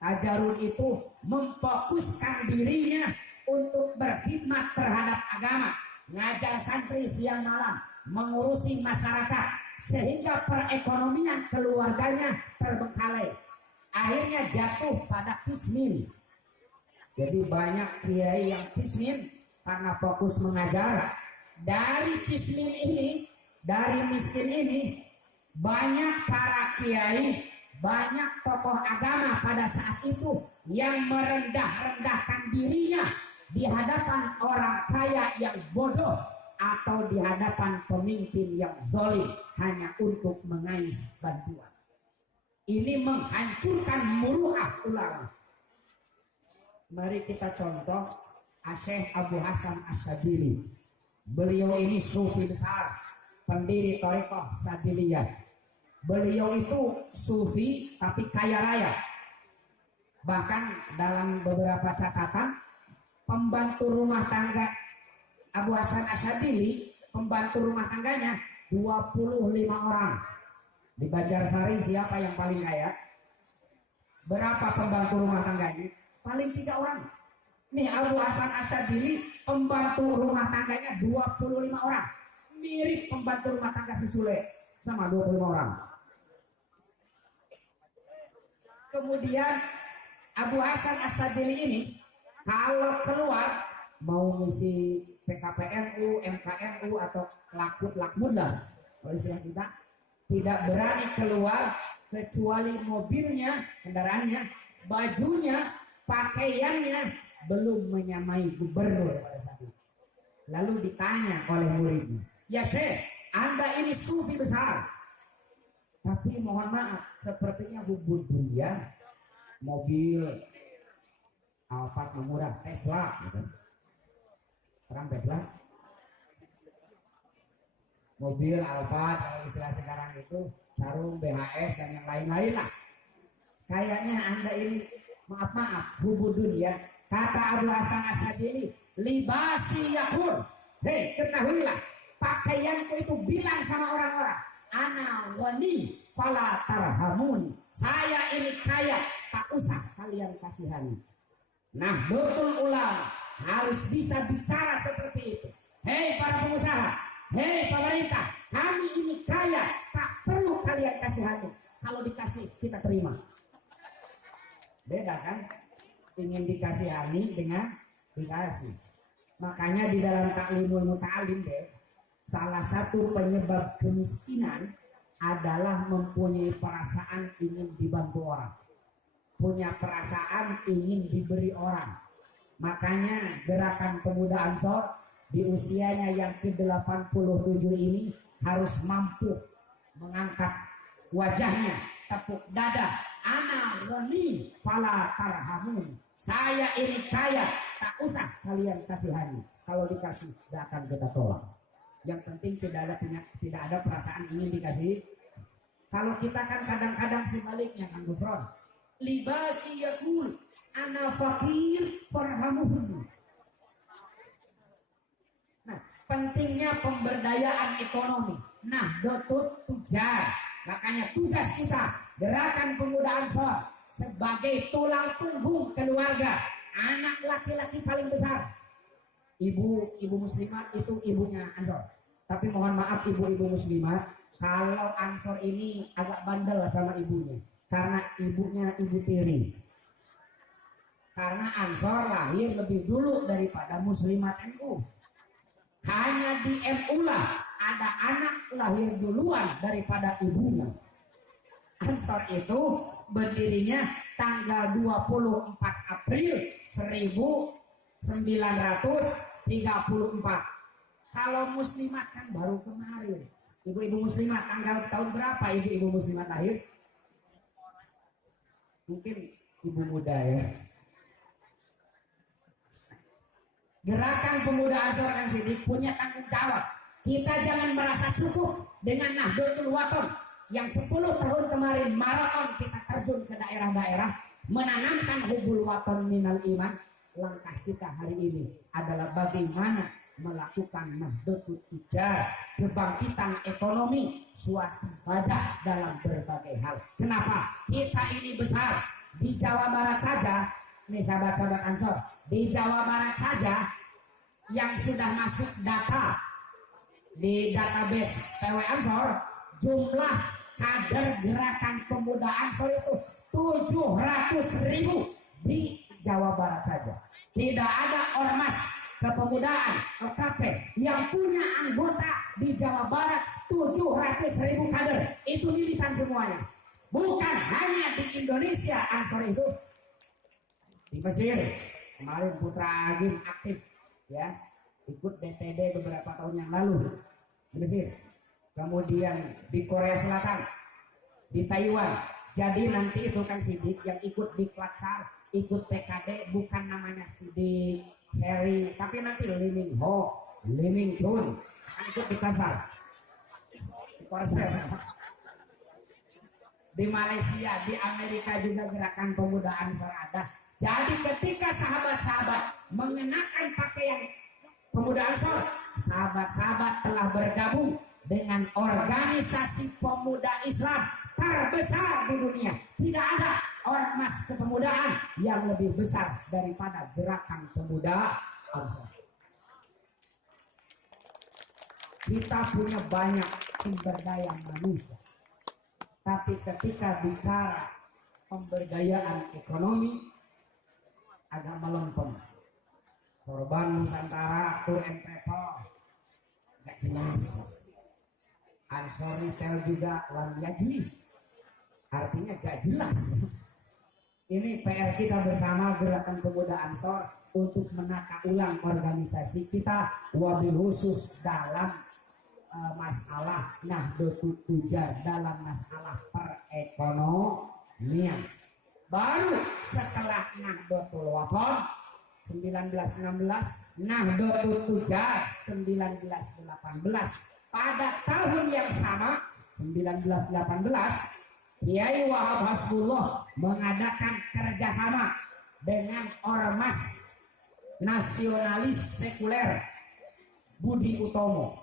Tajarrud itu memfokuskan dirinya untuk berkhidmat terhadap agama, ngajar santri siang malam, mengurusi masyarakat, sehingga perekonomian keluarganya terbengkalai. Akhirnya jatuh pada kismin. Jadi banyak kiai yang kismin karena fokus mengajar. Dari kismin ini, dari miskin ini, banyak para kiai, banyak tokoh agama pada saat itu yang merendah-rendahkan dirinya di hadapan orang kaya yang bodoh atau di hadapan pemimpin yang zalim hanya untuk mengais bantuan. Ini menghancurkan muruah ulama. Mari kita contoh Syekh Abu Hasan Asyadzili. Beliau ini sufi besar, pendiri Thariqah Sadziliyah. Beliau itu sufi tapi kaya raya. Bahkan dalam beberapa catatan, pembantu rumah tangga Abu Hasan Asyadzili, pembantu rumah tangganya 25 orang. Di Banjarsari siapa yang paling kaya? Berapa pembantu rumah tangganya? Paling 3 orang. Nih Abu Hasan Asyadzili, pembantu rumah tangganya 25 orang. Mirip pembantu rumah tangga si Sule, sama 25 orang. Kemudian Abu Hasan Asyadzili ini kalau keluar mau ngisi PKPNU, MKMU atau lakmud lah, kalau istilah kita, tidak berani keluar kecuali mobilnya, kendaraannya, bajunya, pakaiannya belum menyamai gubernur pada saat itu. Lalu ditanya oleh muridnya, ya Syekh, Anda ini sufi besar, tapi mohon maaf, sepertinya hubud dunia, mobil Alphard murah, Tesla, gitu. Terang Tesla, mobil Alphard, kalau istilah sekarang itu sarung BHS dan yang lain-lain lah. Kayaknya Anda ini maaf hubud dunia. Kata Abu Hasan Asyadzili, libasi yakun. Hei, ketahuilah, pakaianku itu bilang sama orang-orang, ana wani fala tarhamun. Saya ini kaya, tak usah kalian kasihani. Nah, betul ulama harus bisa bicara seperti itu. Hei para pengusaha, hei pemerintah, kami ini kaya, tak perlu kalian kasihani. Kalau dikasih kita terima. Beda kan? Ingin dikasihani dengan dikasih. Makanya di dalam Ta'limul Muta'alim deh, salah satu penyebab kemiskinan adalah mempunyai perasaan ingin dibantu orang, punya perasaan ingin diberi orang. Makanya gerakan pemuda Ansor di usianya yang ke-87 ini harus mampu mengangkat wajahnya, tepuk dada, ana ghani fala tarhamun. Saya ini kaya, tak usah kalian kasihani. Kalau dikasih tidak akan kita tolak. Yang penting tidak ada perasaan ingin dikasih. Kalau kita kan kadang-kadang sebaliknya kan Gufron. Libasi yakul ana fakir farhamuhum. Nah, pentingnya pemberdayaan ekonomi. Nah, Nahdlatul Tujar. Makanya tugas kita Gerakan Pemuda Ansor sebagai tulang punggung keluarga, anak laki-laki paling besar. Ibu muslimat itu ibunya Ansor. Tapi mohon maaf ibu-ibu muslimat, kalau Ansor ini agak bandel sama ibunya. Karena ibunya ibu tiri. Karena Ansor lahir lebih dulu daripada muslimat NU. Hanya di MU lah ada anak lahir duluan daripada ibunya. Ansor itu berdirinya tanggal 24 April 1934. Kalau muslimat kan baru kemarin. Ibu-ibu muslimat tanggal tahun berapa ibu-ibu muslimat lahir? Mungkin ibu muda ya. Gerakan Pemuda Ansor NCD punya tanggung jawab. Kita jangan merasa cukup dengan Nahdlatul Wathon yang 10 tahun kemarin maraton kita terjun ke daerah-daerah menanamkan hubul waton minal iman. Langkah kita hari ini adalah bagaimana melakukan Nahdlatul Tujar, kebangkitan ekonomi, swasembada dalam berbagai hal. Kenapa? Kita ini besar di Jawa Barat saja, nih sahabat-sahabat Ansor, di Jawa Barat saja yang sudah masuk data di database PW Ansor, jumlah kader Gerakan Pemuda Ansor itu 700.000 di Jawa Barat saja. Tidak ada ormas kepemudaan OKP yang punya anggota di Jawa Barat 700.000 kader. Itu militan semuanya. Bukan hanya di Indonesia Ansor itu. Di Mesir kemarin Putra Agim aktif ya, ikut DPD beberapa tahun yang lalu di Mesir. Kemudian di Korea Selatan, di Taiwan. Jadi nanti itu kan Sidik yang ikut di Klatsar, ikut PKD, bukan namanya Sidik Harry, tapi nanti Lee Min Ho, Lee Min Chun akan ikut di Klatsar. Di Korea Selatan. Di Malaysia, di Amerika juga Gerakan Pemuda Ansor ada. Jadi ketika sahabat-sahabat mengenakan pakaian Pemuda Ansor, sahabat-sahabat telah bergabung dengan organisasi pemuda Islam terbesar di dunia. Tidak ada ormas kepemudaan yang lebih besar daripada Gerakan Pemuda Ansor. Kita punya banyak sumber daya manusia, tapi ketika bicara pemberdayaan ekonomi agak melempem. Korban Nusantara, Tour and Travel gak jelas. Ansor Retail juga lam yajlis, artinya gak jelas. Ini PR kita bersama Gerakan Pemuda Ansor untuk menata ulang organisasi kita, wabil khusus dalam masalah Nahdlatul Tujar, dalam masalah perekonomian. Baru setelah Nahdlatul Wathon 1916, Nahdlatul Tujar 1918. Pada tahun yang sama 1918, Kiai Wahab Hasbullah mengadakan kerjasama dengan ormas nasionalis sekuler Budi Utomo.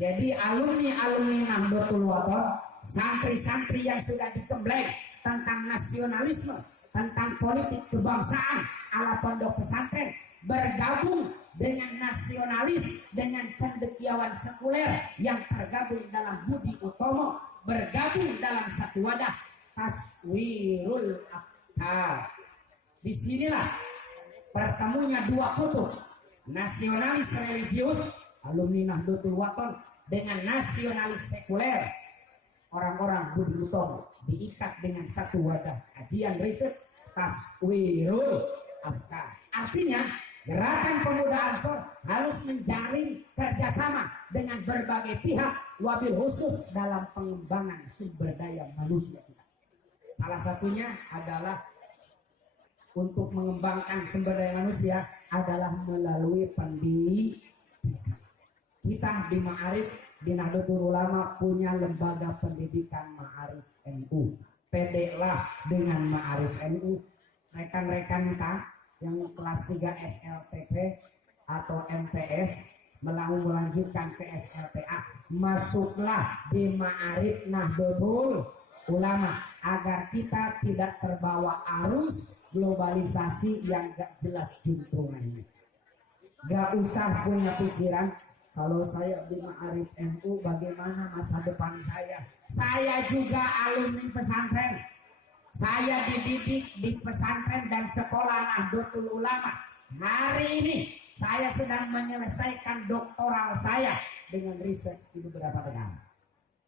Jadi alumni-alumni Nahdlatul Wathon, santri-santri yang sudah digembleng tentang nasionalisme, tentang politik kebangsaan ala pondok pesantren, bergabung dengan nasionalis, dengan cendekiawan sekuler yang tergabung dalam Budi Utomo, bergabung dalam satu wadah Taswirul Afkar. Disinilah pertemunya dua kutub, nasionalis religius alumni Nahdlatul Wathon dengan nasionalis sekuler orang-orang Budi Utomo, diikat dengan satu wadah kajian riset Taswirul Afkar. Artinya Gerakan Pemuda Ansor harus menjalin kerjasama dengan berbagai pihak, wabil khusus dalam pengembangan sumber daya manusia kita. Salah satunya adalah untuk mengembangkan sumber daya manusia adalah melalui pendidikan. Kita di Ma'arif, di Nahdlatul Ulama punya lembaga pendidikan Ma'arif NU. PD lah dengan Ma'arif NU. Rekan-rekan kita yang kelas 3 SLTP atau MPS melanjutkan ke SLTA, masuklah di Ma'arif Nahdlatul Ulama agar kita tidak terbawa arus globalisasi yang gak jelas juntrungannya. Gak usah punya pikiran kalau saya di Ma'arif NU bagaimana masa depan saya. Saya juga alumni pesantren. Saya dididik di pesantren dan sekolah Nahdlatul Ulama. Hari ini saya sedang menyelesaikan doktoral saya dengan riset di beberapa negara.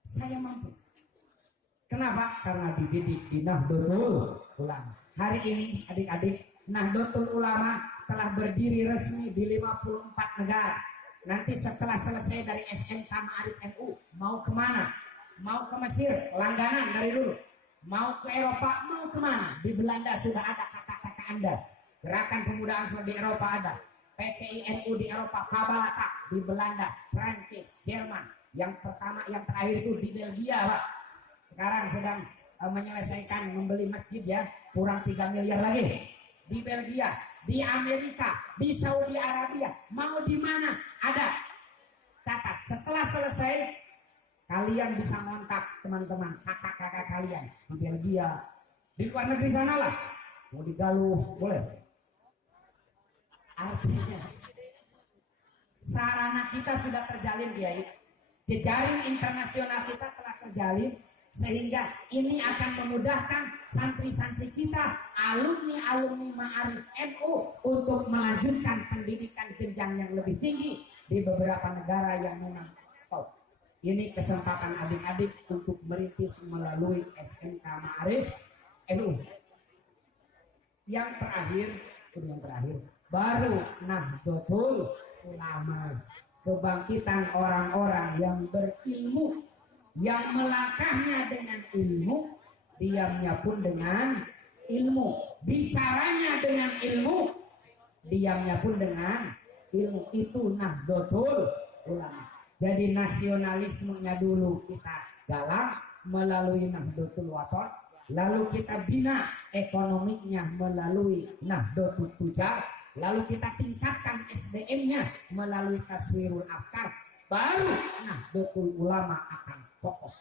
Saya mampu. Kenapa? Karena dididik di Nahdlatul Ulama. Hari ini adik-adik, Nahdlatul Ulama telah berdiri resmi di 54 negara. Nanti setelah selesai dari SMK Ma'arif NU, mau kemana? Mau ke Mesir, langganan dari dulu. Mau ke Eropa, mau kemana? Di Belanda sudah ada kakak-kakak Anda. Gerakan Pemuda Ansor di Eropa ada. PCI NU di Eropa, Kabalata di Belanda, Prancis, Jerman. Yang pertama, yang terakhir itu di Belgia, Pak. Sekarang sedang menyelesaikan membeli masjid ya, kurang 3 miliar lagi. Di Belgia, di Amerika, di Saudi Arabia, mau di mana ada. Catat, setelah selesai kalian bisa kontak teman-teman, kakak-kakak kalian di Belgia, di luar negeri sana lah. Mau di Galuh, boleh. Artinya sarana kita sudah terjalin, Kiai. Jejaring internasional kita telah terjalin, sehingga ini akan memudahkan santri-santri kita, alumni-alumni Ma'arif NU untuk melanjutkan pendidikan jenjang yang lebih tinggi di beberapa negara yang memang top. Ini kesempatan adik-adik untuk merintis melalui SMK Ma'arif NU. Yang terakhir, baru Nahdlatul Ulama, kebangkitan orang-orang yang berilmu, yang melangkahnya dengan ilmu, diamnya pun dengan ilmu, bicaranya dengan ilmu, diamnya pun dengan ilmu. Itu Nahdlatul Ulama. Jadi nasionalismenya dulu kita dalam melalui Nahdlatul Wathon, lalu kita bina ekonominya melalui Nahdlatul Tujar, lalu kita tingkatkan SDM-nya melalui Taswirul Afkar, baru Nahdlatul Ulama akan kokoh.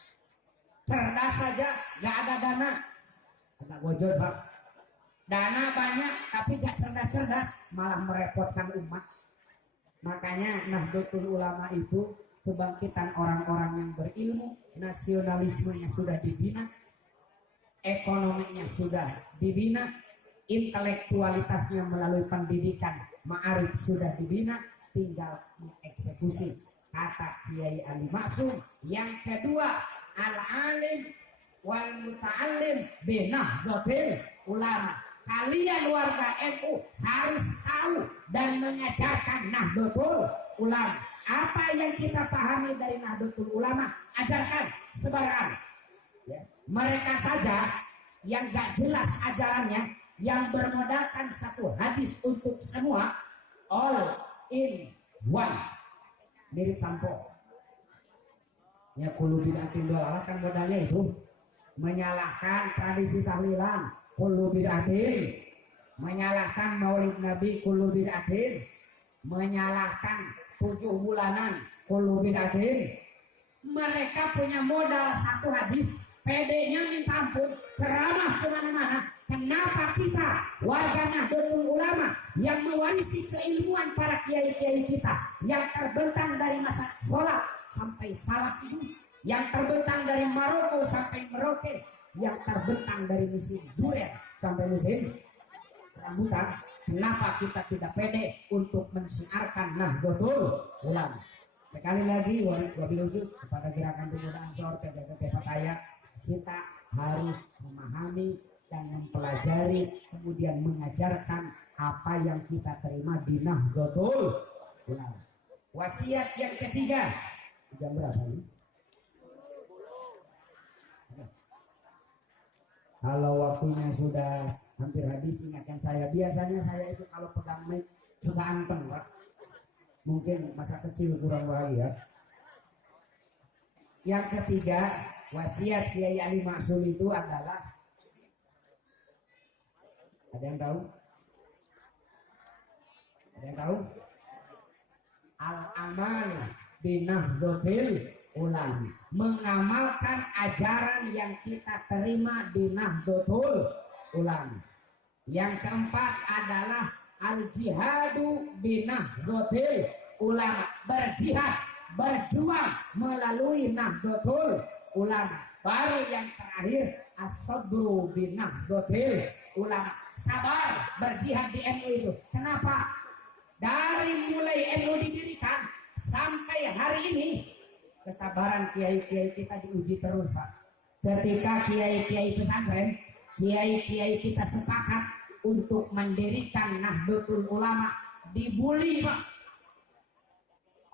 Cerdas saja gak ada dana, agak bocor Pak. Dana banyak tapi gak cerdas-cerdas, malah merepotkan umat. Makanya Nahdlatul Ulama itu kebangkitan orang-orang yang berilmu, nasionalismenya sudah dibina, ekonominya sudah dibina, intelektualitasnya melalui pendidikan Ma'arif sudah dibina, tinggal mengeksekusi. Kata Kiai Ali Maksum, yang kedua, al-alim wal muta'allim binahdlatul ulama. Kalian warga NU harus tahu dan mengajarkan Nahdlatul Ulama. Apa yang kita pahami dari Nahdlatul Ulama, ajarkan sebarang. Ya. Mereka saja yang gak jelas ajarannya, yang bermodalkan satu hadis untuk semua, all in one. Mirip sampo. Ya kullu bid'atin dolalah, kan modalnya itu menyalahkan tradisi tahlilan, kullu bid'atin, menyalahkan maulid Nabi, kullu bid'atin, menyalahkan 7 bulanan, kullu bid'atin. Mereka punya modal satu hadis, PD-nya minta ampun, ceramah kemana-mana. Kenapa kita warga Nahdlatul Ulama yang mewarisi keilmuan para kiai-kiai kita, yang terbentang dari masa sekolah sampai salaf ini, yang terbentang dari Maroko sampai Merauke, yang terbentang dari musim durian sampai musim rambutan, kenapa kita tidak pede untuk mensiarkan Nahdlatul Ulama? Sekali lagi wabil khusus kepada Gerakan Pemuda Ansor PGP Fataya, kita harus memahami dan mempelajari, kemudian mengajarkan apa yang kita terima di Nahdlatul Ulama. Wasiat yang ketiga, jam berapa ini? Kalau waktunya sudah hampir habis, ingatkan saya. Biasanya saya itu kalau pegang mic suka anteng, Pak. Mungkin masa kecil kurang lagi ya. Yang ketiga, wasiat Kiai Ali Maksum itu adalah, ada yang tahu? Ada yang tahu? Al-amal binahdlatul ulama, mengamalkan ajaran yang kita terima di Nahdlatul Ulama. Yang keempat adalah al-jihadu binahdlatul ulama, berjihad, berjuang melalui Nahdlatul Ulama. Baru yang terakhir as-sabru binahdlatul ulama, sabar berjihad di NU itu. Kenapa? Dari mulai NU didirikan sampai hari ini kesabaran kiai-kiai kita diuji terus, Pak. Ketika kiai-kiai pesantren, kiai-kiai kita sepakat untuk mendirikan Nahdlatul Ulama, dibully, Pak,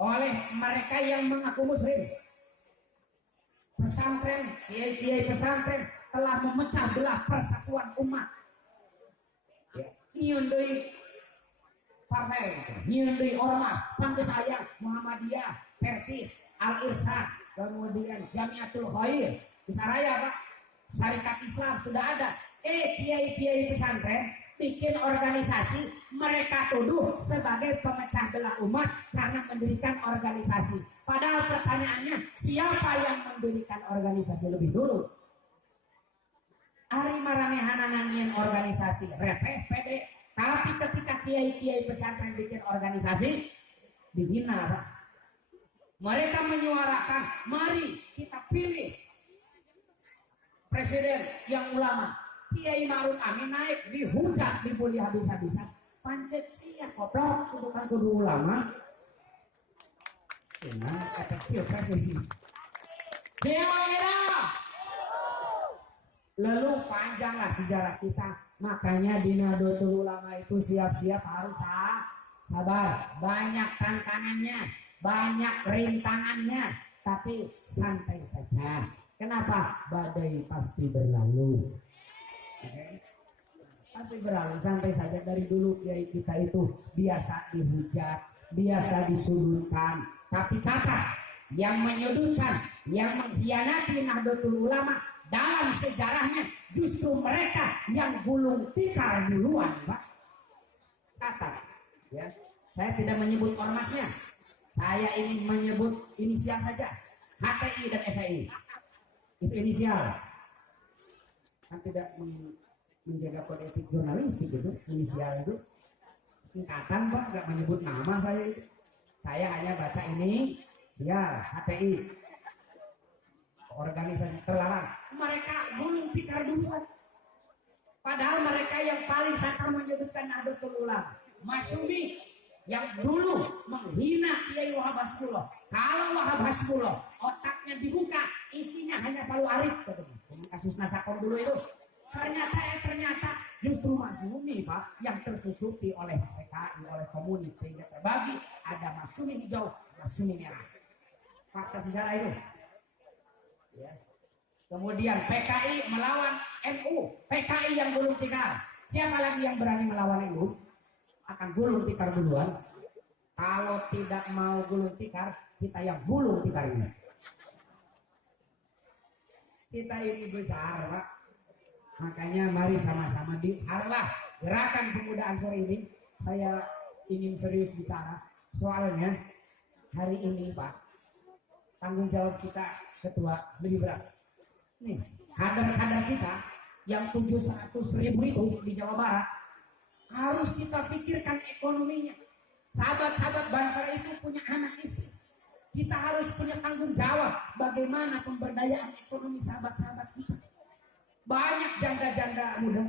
oleh mereka yang mengaku muslim. Pesantren, kiai-kiai pesantren telah memecah belah persatuan umat. Nyundui partai, nyundui ormas, pantas ayah, Muhammadiyah, Persis, Al-Irsyad, kemudian Jamiatul Khair, Bisaraya, Pak, Syarikat Islam sudah ada. Kiai-kiai pesantren bikin organisasi, mereka tuduh sebagai pemecah belah umat karena mendirikan organisasi. Padahal pertanyaannya, siapa yang mendirikan organisasi lebih dulu? Ari maranehananangin organisasi repeh pede, tapi ketika kiai-kiai pesantren bikin organisasi dihina, Pak. Mereka menyuarakan, mari kita pilih presiden yang ulama. Kiai Ma'ruf Amin naik, dihujat, dibully habis-habisan. Pancet siap goblok, itu kan kudu ulama. Nah, kata pilpres ini. Lalu panjanglah sejarah kita. Makanya di Nahdlatul Ulama itu siap-siap harus sabar. Banyak tantangannya, banyak rintangannya, tapi santai saja. Kenapa? Badai pasti berlalu. Okay? Pasti berlalu, santai saja. Dari dulu kiai kita itu biasa dihujat, biasa disudutkan. Tapi catat, yang menyudutkan, yang mengkhianati Nahdlatul Ulama dalam sejarahnya justru mereka yang gulung tikar duluan, Pak. Catat, ya. Saya tidak menyebut ormasnya. Saya ingin menyebut inisial saja. HTI dan FPI. Itu inisial. Kan tidak menjaga kode etik jurnalistik itu, inisial itu. Singkatan, Pak, nggak menyebut nama saya itu. Saya hanya baca ini, ya, HTI. Organisasi terlarang. Mereka gulung tikar duluan. Padahal mereka yang paling santar menyebutkan Nahdlatul Ulama. Masyumi yang dulu menghina Kiai Wahab Hasbullah. Kalau Wahab Hasbullah otaknya dibuka, isinya hanya Palu Arif. Dengan kasus Nasakom dulu itu. Ternyata justru Masyumi, Pak, yang tersusupi oleh PKI, oleh komunis, sehingga terbagi. Ada Masyumi hijau, Masyumi merah. Fakta sejarah itu. Ya. Kemudian PKI melawan NU, PKI yang gulung tikar. Siapa lagi yang berani melawan NU? Akan gulung tikar duluan. Kalau tidak mau gulung tikar, kita yang gulung tikar ini. Kita ini besar, Pak. Makanya mari sama-sama diharlah gerakan pemuda Ansor ini. Saya ingin serius bicara. Soalnya hari ini, Pak, tanggung jawab kita ketua lebih berat. Nih, kader-kader kita yang 700.000 itu di Jawa Barat harus kita pikirkan ekonominya. Sahabat-sahabat Banser itu punya anak istri. Kita harus punya tanggung jawab bagaimana pemberdayaan ekonomi sahabat-sahabat kita. Banyak janda-janda muda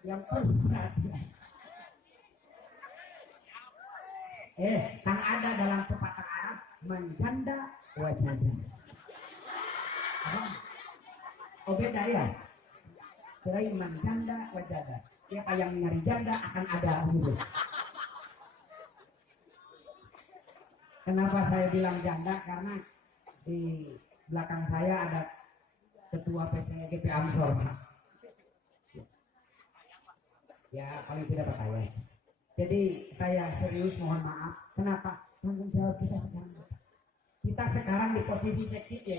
yang perlu perhatian. Kan ada dalam pepatah Arab, menjanda wajanda. Oh beda ya. Kirain menjanda wajanda. Siapa yang nyari janda akan ada huruf. Kenapa saya bilang janda? Karena di belakang saya ada ketua PCGP Ansor. Ya paling tidak bertanya. Jadi saya serius mohon maaf. Kenapa? Tanggung jawab kita sekarang. Kita sekarang di posisi seksi, ya.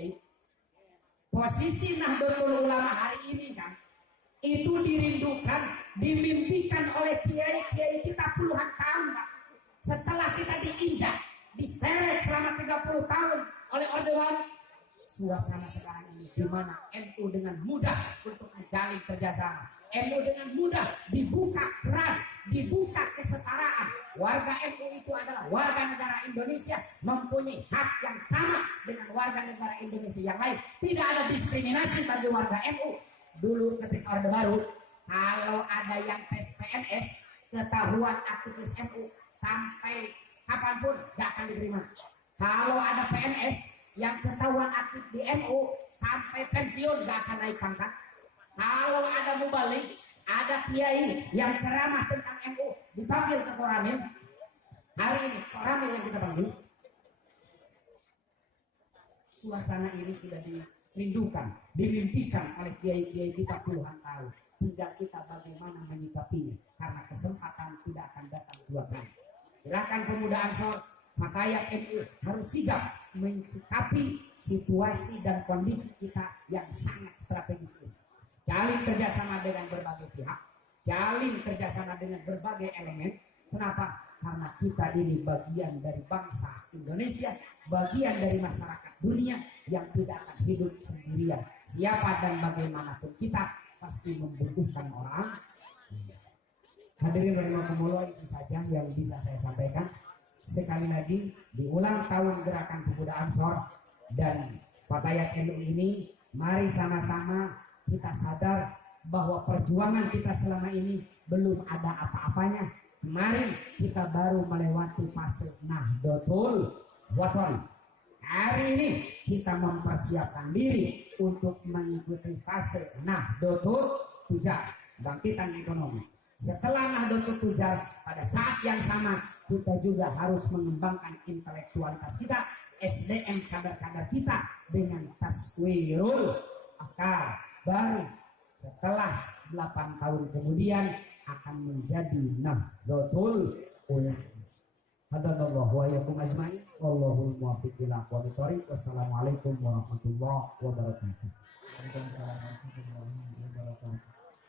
Posisi Nahdlatul Ulama hari ini kan itu dirindukan, dimimpikan oleh kiai-kiai kita puluhan tahun, Pak. Setelah kita 30 tahun oleh Orde Baru. Suasana sekarang ini di mana NU dengan mudah untuk menjalin kerjasama, NU dengan mudah dibuka keran, dibuka kesetaraan. Warga NU itu adalah warga negara Indonesia, mempunyai hak yang sama dengan warga negara Indonesia yang lain. Tidak ada diskriminasi bagi warga NU. Dulu ketika Orde Baru, kalau ada yang tes PNS, ketahuan aktivis NU, sampai kapanpun gak akan diterima. Kalau ada PNS yang ketahuan aktif di NU, sampai pensiun gak akan naik pangkat. Kalau ada mubalik, ada kiai yang ceramah tentang NU, dipanggil ke Koramil. Hari ini Koramil yang kita panggil. Suasana ini sudah dirindukan, dimimpikan oleh kiai-kiai kita puluhan tahun. Tinggal kita bagaimana menyikapinya, karena kesempatan tidak akan datang dua kali. Gerakan Pemuda Ansor, Fatayat NU harus sigap menyikapi situasi dan kondisi kita yang sangat strategis ini. Jalin kerjasama dengan berbagai pihak, jalin kerjasama dengan berbagai elemen. Kenapa? Karena kita ini bagian dari bangsa Indonesia, bagian dari masyarakat dunia yang tidak akan hidup sendirian. Siapa dan bagaimanapun kita pasti membutuhkan orang. Hadirin rahimakumullah, itu saja yang bisa saya sampaikan. Sekali lagi, di ulang tahun Gerakan Pemuda Ansor dan Fatayat NU ini, mari sama-sama kita sadar bahwa perjuangan kita selama ini belum ada apa-apanya. Kemarin kita baru melewati fase Nahdlatul Wathon. Hari ini kita mempersiapkan diri untuk mengikuti fase Nahdlatul Tujar, bangkitan ekonomi. Setelah Nahdlatul Tujar, pada saat yang sama kita juga harus mengembangkan intelektualitas kita, SDM kader-kader kita dengan taswirul afkar baru. Setelah 8 tahun kemudian akan menjadi Nahdlatul Ulama. Hadallahu wa iyyakum ajmain. Wallahul muwaffiq ila aqwamit thoriq. Wassalamualaikum warahmatullahi wabarakatuh. Waalaikumsalam warahmatullahi wabarakatuh.